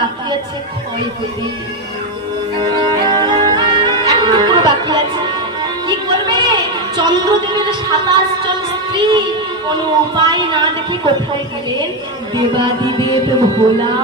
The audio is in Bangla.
বাকি আছে ক্ষয় হতে বাকি আছে। কি করবে? চন্দ্রদেবের সাতাশ জন স্ত্রী। কোনো উপায় না দেখে কোথায় গেলেন? দেবাদিদেব ভোলা।